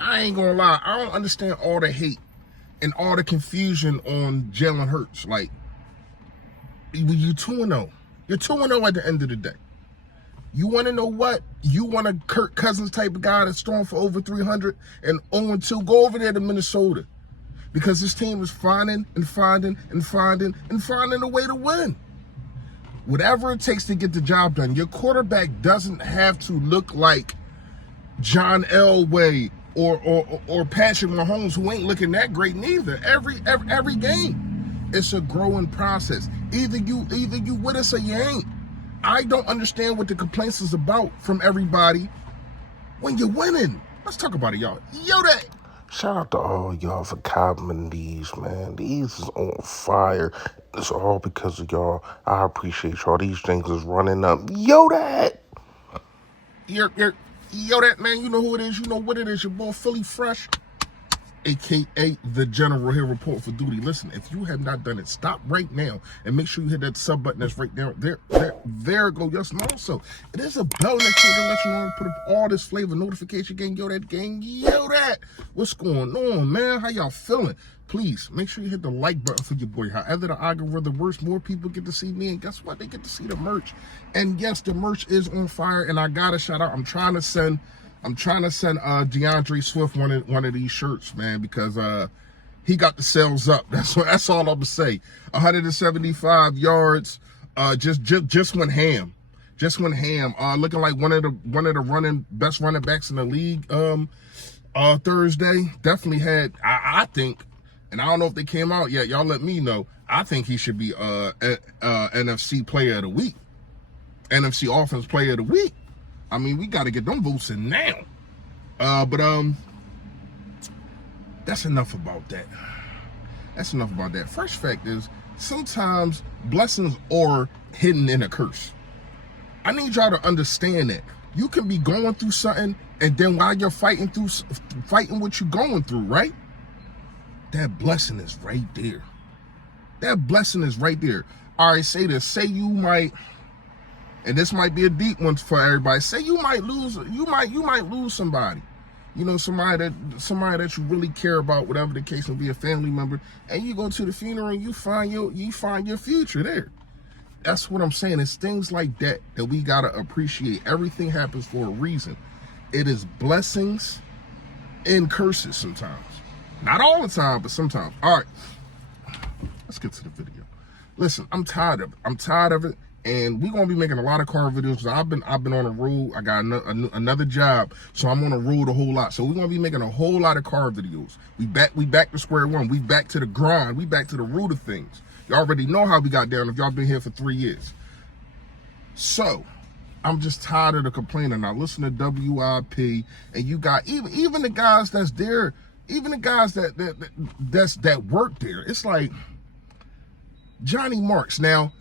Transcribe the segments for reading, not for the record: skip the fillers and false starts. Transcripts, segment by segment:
I ain't gonna lie, I don't understand all the hate and all the confusion on Jalen Hurts. Like, you 2-0. You're 2-0 at the end of the day. You want to know what? You want a Kirk Cousins type of guy that's throwing for over 300 and 0-2? Go over there to Minnesota. Because this team is finding a way to win. Whatever it takes to get the job done. Your quarterback doesn't have to look like John Elway or Patrick Mahomes, who ain't looking that great neither. Every game, it's a growing process. Either you with us or you ain't. I don't understand what the complaints is about from everybody when you're winning. Let's talk about it, y'all. Yo, that. Shout out to all y'all for complimenting these, man. These is on fire. It's all because of y'all. I appreciate y'all. These things is running up. Yo, that. Yo, that, man. You know who it is. You know what it is. Your boy, Philly Fresh, a.k.a. the General, here report for duty. Listen, if you have not done it, stop right now and make sure you hit that sub button that's right there. There go. Yes, and also, it is a bell next to it to let you know and put up all this flavor notification gang. Yo, that gang. Yo, that. What's going on, man? How y'all feeling? Please, make sure you hit the like button for your boy. However the algorithm works, more people get to see me, and guess what? They get to see the merch. And yes, the merch is on fire, and I got to shout out. I'm trying to send DeAndre Swift one of these shirts, man, because he got the sales up. That's all I'm gonna say. 175 yards, just went ham. Looking like one of the best running backs in the league. Thursday definitely had. I think, and I don't know if they came out yet. Y'all let me know. I think he should be NFC Player of the Week, NFC Offense Player of the Week. I mean, we got to get them votes in now. But that's enough about that. First fact is, sometimes blessings are hidden in a curse. I need y'all to understand that. You can be going through something, and then while you're fighting what you're going through, right? That blessing is right there. All right, say this. Say you might. And this might be a deep one for everybody. Say you might lose somebody. You know, somebody that you really care about, whatever the case may be, a family member, and you go to the funeral and you find your future there. That's what I'm saying. It's things like that we gotta appreciate. Everything happens for a reason. It is blessings and curses sometimes. Not all the time, but sometimes. All right. Let's get to the video. Listen, I'm tired of it. And we're gonna be making a lot of car videos because I've been on a road. I got another job, so I'm on a road a whole lot. So we're gonna be making a whole lot of car videos. We back to square one. We back to the grind. We back to the root of things. You already know how we got down if y'all been here for 3 years. So I'm just tired of the complaining. I listen to WIP, and you got even the guys that's there, even the guys that work there. It's like Johnny Marks now.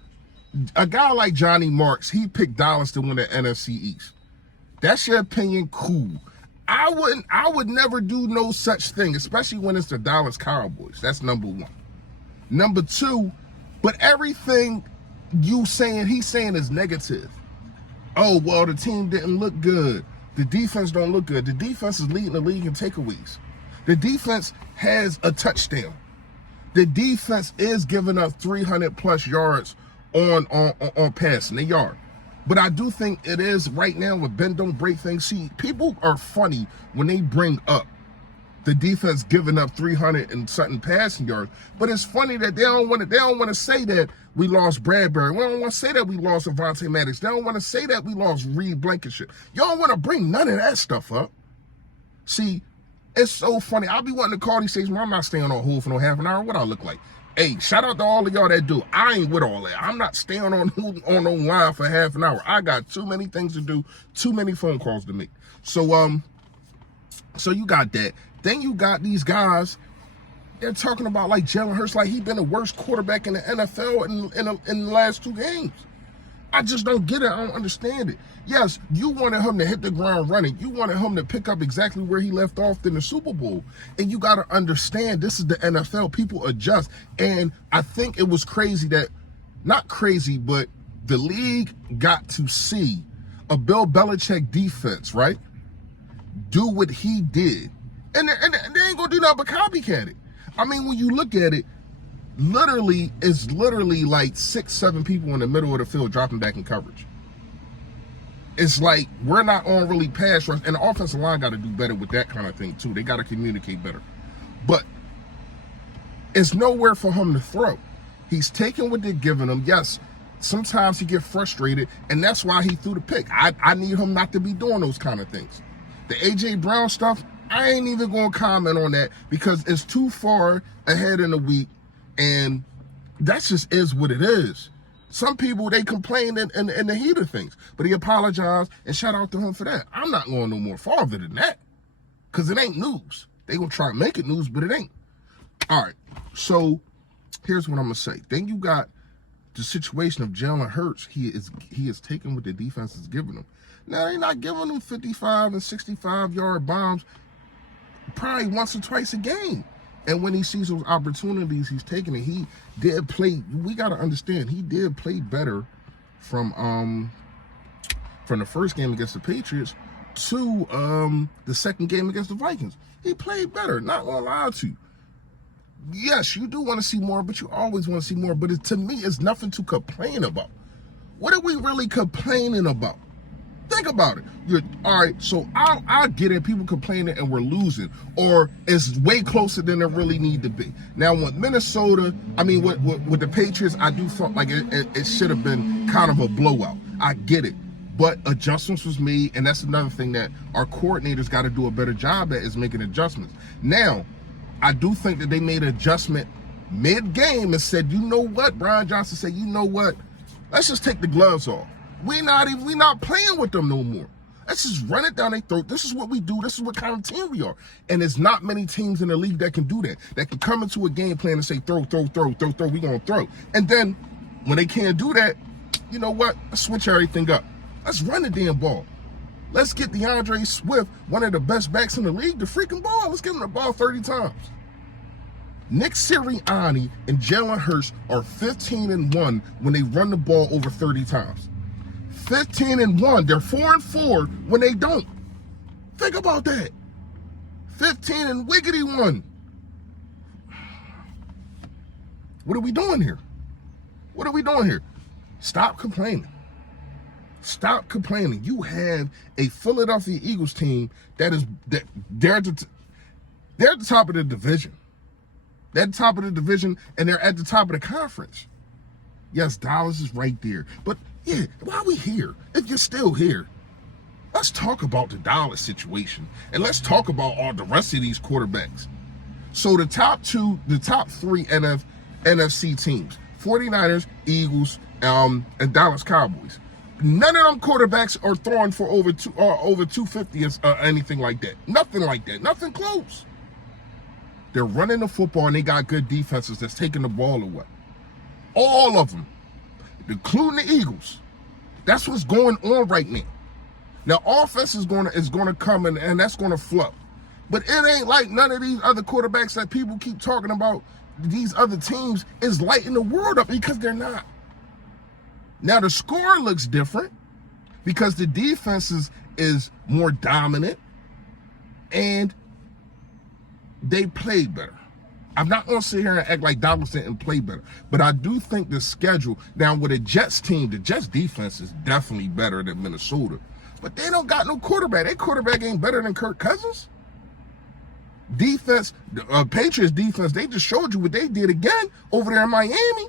A guy like Johnny Marks, he picked Dallas to win the NFC East. That's your opinion, cool. I would never do no such thing, especially when it's the Dallas Cowboys. That's number one. Number two, but everything he's saying is negative. Oh, well, the team didn't look good. The defense don't look good. The defense is leading the league in takeaways. The defense has a touchdown. The defense is giving up 300 plus yards on passing the yard. But I do think it is right now with bend don't break things. See, people are funny when they bring up the defense giving up 300 and something passing yards. But it's funny that they don't want to say that we lost Bradbury. We don't want to say that we lost Avonte Maddox. They don't want to say that we lost Reed Blankenship. Y'all want to bring none of that stuff up. See, it's so funny. I'll be wanting to call these stations. I'm not staying on hold for no half an hour. What I look like? Hey, shout out to all of y'all that do. I ain't with all that. I'm not staying on no line for half an hour. I got too many things to do, too many phone calls to make. So you got that. Then you got these guys. They're talking about like Jalen Hurts, like he been the worst quarterback in the NFL in the last 2 games. I just don't get it. I don't understand it. Yes, you wanted him to hit the ground running. You wanted him to pick up exactly where he left off in the Super Bowl. And you got to understand, this is the NFL. People adjust. And I think it was crazy that, not crazy, but the league got to see a Bill Belichick defense, right, do what he did. And they ain't gonna do nothing but copycat it. I mean, when you look at it, it's literally like 6-7 people in the middle of the field dropping back in coverage. It's like we're not on really pass rush, and the offensive line got to do better with that kind of thing too. They got to communicate better. But it's nowhere for him to throw. He's taking what they're giving him. Yes, sometimes he gets frustrated, and that's why he threw the pick. I need him not to be doing those kind of things. The A.J. Brown stuff, I ain't even going to comment on that because it's too far ahead in the week, and that just is what it is. Some people, they complain in the heat of things, but he apologized, and shout out to him for that. I'm not going no more farther than that because it ain't news. They going to try to make it news, but it ain't. All right, so here's what I'm going to say. Then you got the situation of Jalen Hurts. He is taking what the defense is giving him. Now, they're not giving him 55 and 65-yard bombs probably once or twice a game. And when he sees those opportunities, he's taking it. He did play. We got to understand, he did play better from the first game against the Patriots to the second game against the Vikings. He played better. Not gonna lie to you. Yes, you do want to see more, but you always want to see more. But to me, it's nothing to complain about. What are we really complaining about? Think about it. All right, so I get it. People complaining and we're losing, or it's way closer than it really need to be. Now, with Minnesota, I mean, with the Patriots, I do feel like it should have been kind of a blowout. I get it. But adjustments was made, and that's another thing that our coordinators got to do a better job at is making adjustments. Now, I do think that they made an adjustment mid-game and said, you know what? Brian Johnson said, you know what? Let's just take the gloves off. We not playing with them no more. Let's just run it down their throat. This is what we do. This is what kind of team we are. And there's not many teams in the league that can do that. That can come into a game plan and say, throw. We're going to throw. And then when they can't do that, you know what? Let's switch everything up. Let's run the damn ball. Let's get DeAndre Swift, one of the best backs in the league, the freaking ball. Let's give him the ball 30 times. Nick Sirianni and Jalen Hurts are 15-1 when they run the ball over 30 times. 15-1. They're 4-4 when they don't. Think about that. 15 and wiggity 1. What are we doing here? What are we doing here? Stop complaining. Stop complaining. You have a Philadelphia Eagles team they're at the top of the division. They're at the top of the division, and they're at the top of the conference. Yes, Dallas is right there. But, yeah, why are we here? If you're still here, let's talk about the Dallas situation, and let's talk about all the rest of these quarterbacks. So the top three NFC teams, 49ers, Eagles, and Dallas Cowboys. None of them quarterbacks are throwing for over 250 or anything like that. Nothing like that. Nothing close. They're running the football, and they got good defenses that's taking the ball away. All of them, including the Eagles. That's what's going on right now. Now, offense is going to come and that's going to flow. But it ain't like none of these other quarterbacks that people keep talking about, these other teams, is lighting the world up because they're not. Now, the score looks different because the defense is more dominant and they played better. I'm not going to sit here and act like Dallas didn't play better, but I do think the schedule, now with a Jets team, the Jets defense is definitely better than Minnesota, but they don't got no quarterback. Their quarterback ain't better than Kirk Cousins. Defense, Patriots defense, they just showed you what they did again over there in Miami.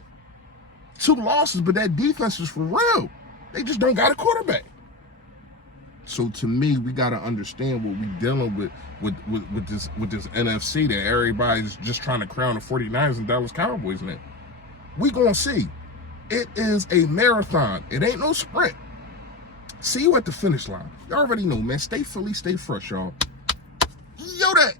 2 losses, but that defense is for real. They just don't got a quarterback. So to me, we got to understand what we're dealing with this NFC that everybody's just trying to crown the 49ers and Dallas Cowboys now. We gonna see. It is a marathon. It ain't no sprint. See you at the finish line. You already know, man. Stay Philly, stay fresh, y'all. Yo, that.